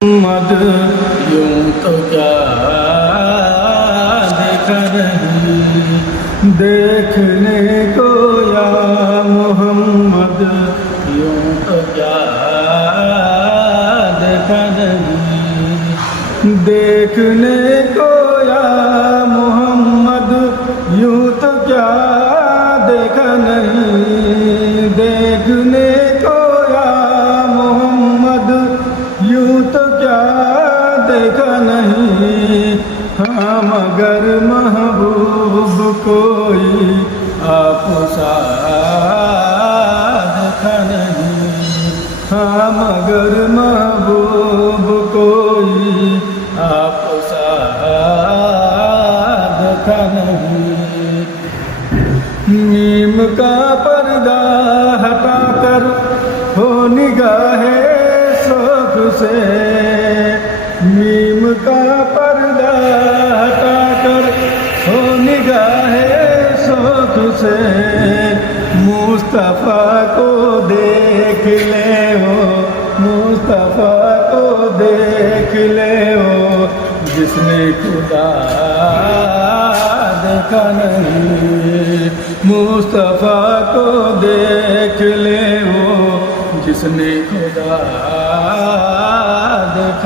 मद यूं तो क्या देखा नहीं देखने को या मोहम्मद यूं तो क्या देखा नहीं देखने को या मोहम्मद यूं तो क्या देखा नहीं देखने को या मोहम्मद यूं तो क्या देखा नहीं हाँ मगर महबूब कोई आप सा देखा नहीं हाँ मगर महबूब कोई आप सा देखा नहीं नीम का पर्दा हटाकर हो निगाहे शौक से नीम का पर्दा हटाकर हो निगाहे शौक से मुस्तफ़ा को देख ले हो मुस्तफ़ा को देख ले हो जिसने खुदा देखा नहीं मुस्तफ़ा को देख ले हो जिसने खुदा देखा